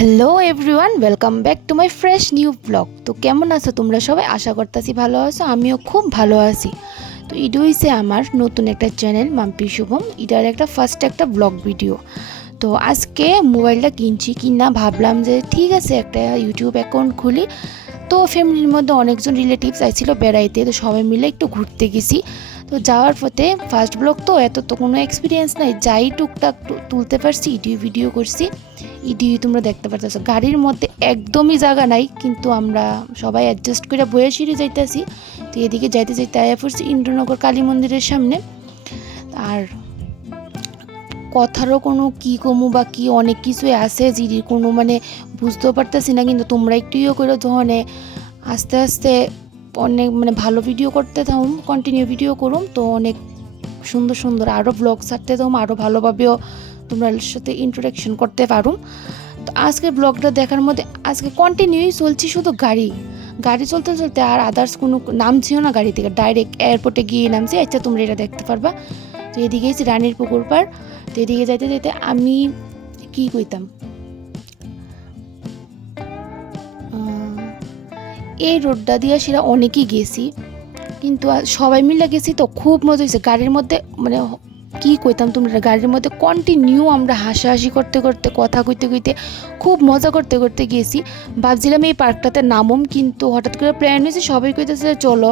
Hello everyone, welcome back to my fresh new blog. তো কেমন আছো তোমরা সবাই? আশা করতেছি ভালো আছো, আমিও খুব ভালো আছি। তো এটা হইছে আমার নতুন একটা চ্যানেল মাম্পি শুভম, এটার একটা ফার্স্ট একটা ব্লগ ভিডিও। তো আজকে মোবাইলটা কিনছি কিনা ভাবলাম যে ঠিক আছে একটা ইউটিউব অ্যাকাউন্ট খুলি। তো ফ্যামিলির মধ্যে অনেকজন রিলেটিভস আইছিল বেড়াইতে, তো সবাই মিলে একটু ঘুরতে গেছি। তো যাওয়ার পথে ফার্স্ট ব্লগ তো এত তো কোনো এক্সপিরিয়েন্স নাই, যাই টুকটাক তুলতে পারছি ভিডিও করছি। তোমরা দেখতে পারতেছো গাড়ির মধ্যে একদমই জায়গা নাই, কিন্তু আমরা সবাই অ্যাডজাস্ট করে বয়ে সিঁড়ে যাইতেছি। তো এদিকে যাইতে যাইতে আয়া পড়ছি ইন্দ্রনগর কালী মন্দিরের সামনে। আর কথারও কোনো কী কমু বা কি অনেক কিছুই আছে যেটির কোনো মানে বুঝতেও পারতেছি না, কিন্তু তোমরা একটু করে যখন আস্তে আস্তে অনেক মানে ভালো ভিডিও করতে থাকুম, কন্টিনিউ ভিডিও করুম, তো অনেক সুন্দর সুন্দর আরও ব্লগ ছাড়তে থাকুম, আরও ভালোভাবেও তোমরা সাথে ইন্ট্রোডাকশন করতে পারুম। তো আজকের ব্লগটা দেখার মধ্যে আজকে কন্টিনিউই চলছি শুধু গাড়ি চলতে চলতে, আর আদার্স কোনো নামছিও না গাড়ি থেকে, ডাইরেক্ট এয়ারপোর্টে গিয়ে নামছি। আচ্ছা তোমরা এটা দেখতে পারবা। তো এদিকে এসে রানীর পুকুর পাড়। তো এদিকে যাইতে যাইতে আমি কি কইতাম, এই রোডটা দিয়ে সেটা অনেকেই গেছি, কিন্তু সবাই মিলে গেছি তো খুব মজা হয়েছে গাড়ির মধ্যে। মানে কি কইতাম তোমরা, গাড়ির মধ্যে কন্টিনিউ আমরা হাসাহাসি করতে করতে কথা কইতে কইতে খুব মজা করতে করতে গিয়েছি। ভাবছিলাম এই পার্কটাতে নামুম, কিন্তু হঠাৎ করে প্ল্যান হয়েছে, সবাই কইতেছে চলো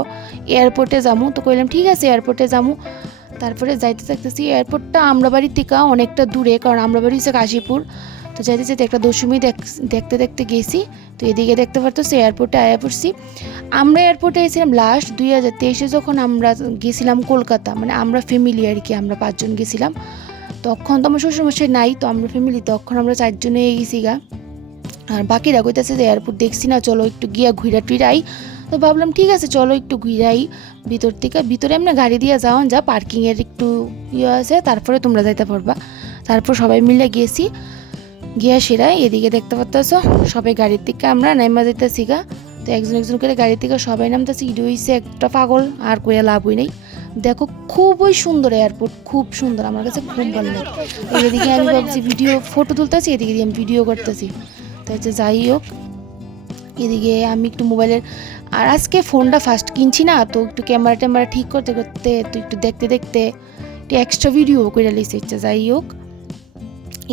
এয়ারপোর্টে যাবো। তো কইলাম ঠিক আছে এয়ারপোর্টে যাবো। তারপরে যাইতে থাকতেছি, এয়ারপোর্টটা আমরা বাড়ির থেকে অনেকটা দূরে, কারণ আমরা বাড়ি হচ্ছে কাশীপুর। তো যাইতে যাইতে একটা দশমী দেখতে দেখতে গেছি। তো এদিকে দেখতে পারতো এয়ারপোর্টে আয়া পড়ছি। আমরা এয়ারপোর্টে এসেছিলাম লাস্ট 2023-এ, যখন আমরা গেছিলাম কলকাতা, মানে আমরা ফ্যামিলি আর কি, আমরা 5 জন গেছিলাম। তখন তো আমার শ্বশুরমশাই নাই, তো আমরা ফ্যামিলি, তখন আমরা 4 জনে গেছি গা। আর বাকিরা কইতেছে যে এয়ারপোর্ট দেখছি না, চলো একটু গিয়া ঘুরা টুইরাই। তো ভাবলাম ঠিক আছে চলো একটু ঘুরাই ভিতর থেকে। ভিতরে এমনি গাড়ি দিয়ে যাওয়া যা, পার্কিংয়ের একটু ইয়ে আছে, তারপরে তোমরা যাইতে পারবা। তারপর সবাই মিলে গেছি, গিয়া সেরাই এদিকে দেখতে পাচ্ছ সবাই গাড়ির থেকে আমরা নাইমা যাইতেছি গা। তো একজন একজন করে গাড়ি থেকে সবাই নামতেছে, ইডো হইছে একটা পাগল, আর কইয়া লাভই নেই। দেখো খুবই সুন্দর এয়ারপোর্ট, খুব সুন্দর, আমার কাছে খুব ভালো লাগে। এদিকে আমি ভাবছি ভিডিও ফটো তুলতেছি, এদিকে দিয়ে আমি ভিডিও করতেছি। তো হচ্ছে যাই হোক, এদিকে আমি একটু মোবাইলের, আর আজকে ফোনটা ফার্স্ট কিনছি না, তো একটু ক্যামেরা ট্যামেরা ঠিক করতে করতে, তো একটু দেখতে দেখতে একটু এক্সট্রা ভিডিও করে লিখছে। ইচ্ছা যাই হোক,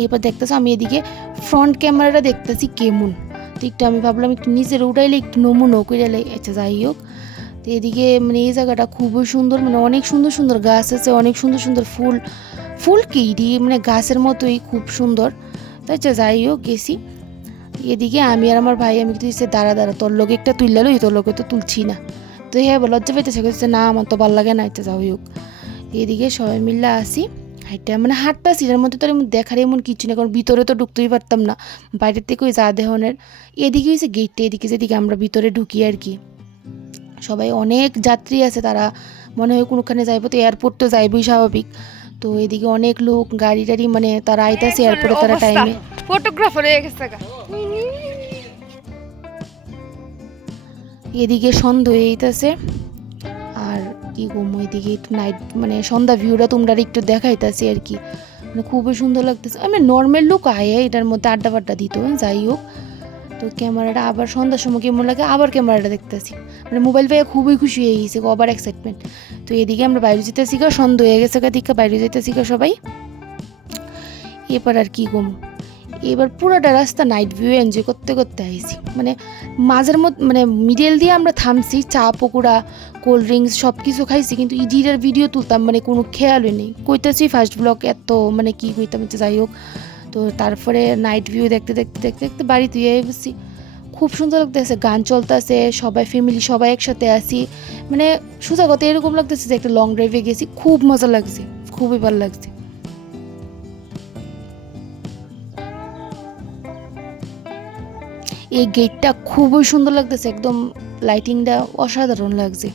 এরপর দেখতেছি আমি এদিকে ফ্রন্ট ক্যামেরাটা দেখতেছি কেমন। তো একটু আমি ভাবলাম একটু নিচের উঠাইলে একটু নমুনো কইরালে। আচ্ছা যাই হোক, তো এদিকে মানে এই জায়গাটা খুবই সুন্দর, মানে অনেক সুন্দর সুন্দর গাছ আছে, অনেক সুন্দর সুন্দর ফুল ফুল কি মানে গাছের মতোই খুব সুন্দর। তো আচ্ছা যাই হোক গেছি। এদিকে আমি আর আমার ভাই, আমি কিন্তু দাঁড়া দাঁড়া তোর লোক একটা তুললো, তোর লোকে তো তুলছি না। তো হ্যাঁ লজ্জা পাইতেছে, না আমার তো ভালো লাগে না। আচ্ছা যাই হোক, এদিকে সবাই মিলে আসি হাইটা, মানে হাটটা সিটার মধ্যে তো এমন দেখার এমন কিছু না, কারণ ভিতরে তো ঢুকতেই পারতাম না, বাইরের থেকে ওই যা দেহনের। এদিকে হয়েছে গেটটা, এদিকে যেদিকে আমরা ভিতরে ঢুকি আর কি। সবাই অনেক যাত্রী আছে, তারা মনে হয় কোনোখানে যাইব, তো এয়ারপোর্ট তো যাইবই স্বাভাবিক। তো এদিকে অনেক লোক গাড়ি টাড়ি, মানে তারা আইতাছে এয়ারপোর্টে, তারা টাইমে ফটোগ্রাফার হয়ে গেছে। এদিকে সন্ধ্যা হয়ে যেতেছে। আর কি ঘুমো, এদিকে একটু নাইট মানে সন্ধ্যা ভিউটা তোমরা একটু দেখাইতেছি আর কি, মানে খুবই সুন্দর লাগতেছে। আমি নর্মাল লুক আয়ে এটার মধ্যে আড্ডা বাড্ডা দিত, যাই হোক। তো ক্যামেরাটা আবার সন্ধ্যার সময় কেমন লাগে, আবার ক্যামেরাটা দেখতেছি, মানে মোবাইল পেয়ে খুবই খুশি হয়ে গেছে, আবার এক্সাইটমেন্ট। তো এদিকে আমরা বাইরে যেতেছি গা, সন্ধ্যা হয়ে গেছে গা, দিকে বাইরে যেতেছি গা সবাই। এবার আর কি ঘুম, এবার পুরোটা রাস্তা নাইট ভিউ এনজয় করতে করতে আইছি, মানে মাঝের মধ্যে মানে মিডল দিয়ে আমরা থামছি, চা পকোড়া কোল্ড ড্রিঙ্কস সব কিছু খাইছি, কিন্তু ইডিটার ভিডিও তুলতাম মানে কোনো খেয়ালই নেই। কইতেছি ফার্স্ট ব্লগ এত মানে কি কইতাম, যাই হোক। তো তারপরে নাইট ভিউ দেখতে দেখতে দেখতে দেখতে বাড়ি তুই বসছি, খুব সুন্দর লাগতেছে, গান চলতেছে, সবাই ফ্যামিলি সবাই একসাথে আছি, মানে সোজা কথা এরকম লাগতেছে যে একটা লং ড্রাইভে গেছি, খুব মজা লাগছে, খুবই ভালো লাগছে। এই গেটটা খুবই সুন্দর লাগতেছে, একদম লাইটিংটা অসাধারণ লাগছে।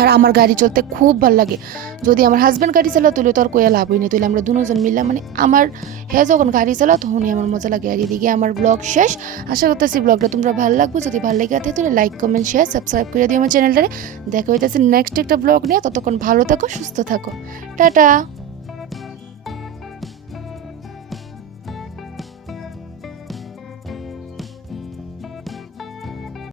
আর আমার গাড়ি চলতে খুব ভালো লাগে। যদি আমার হাজব্যান্ড গাড়ি চালাও তুলে তো আর কোয়া লাভ হই না, তুলে আমরা দুজন মিললাম, মানে আমার হ্যাঁ যখন গাড়ি চালাও তখনই আমার মজা লাগে। আর এদিকে আমার ব্লগ শেষ, আশা করতেছি ব্লগটা তোমরা ভালো লাগবে। যদি ভালো লেগে থাকে তাহলে লাইক কমেন্ট শেয়ার সাবস্ক্রাইব করে দিও আমার চ্যানেলটারে। দেখা হইতেছে নেক্সট একটা ব্লগ নিয়ে, ততক্ষণ ভালো থাকো সুস্থ থাকো, টাটা।